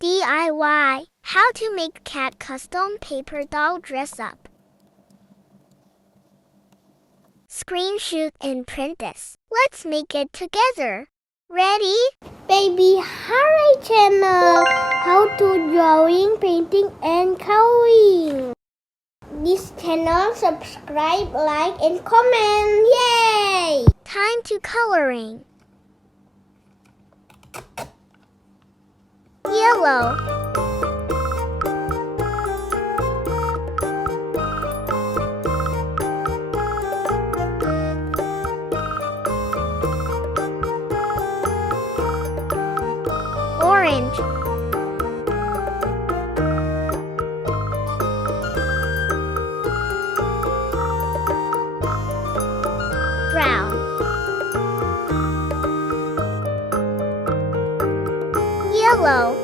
DIY. How to make cat custom paper doll dress up. Screenshot and print this. Let's make it together. Ready? Baby Harry channel. How to drawing, painting and coloring. This channel, subscribe, like and comment. Yay! Time to coloring. Yellow. Orange. Brown. Yellow.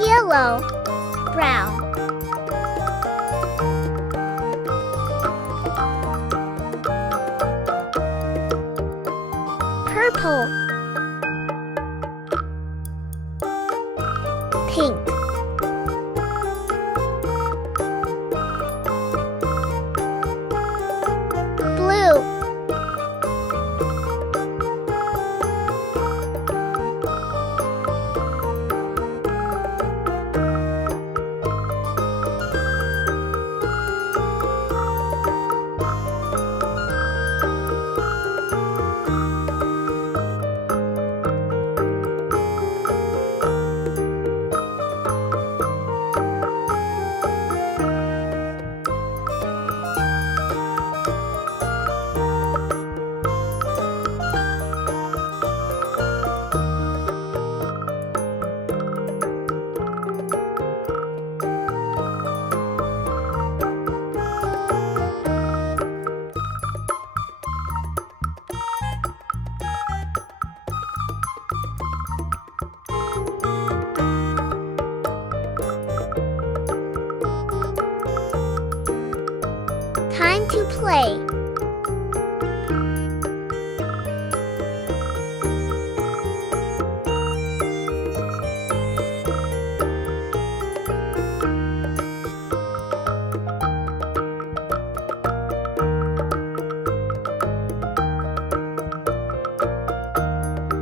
Yellow. Brown. Purple. Pink. Blue. Time to play.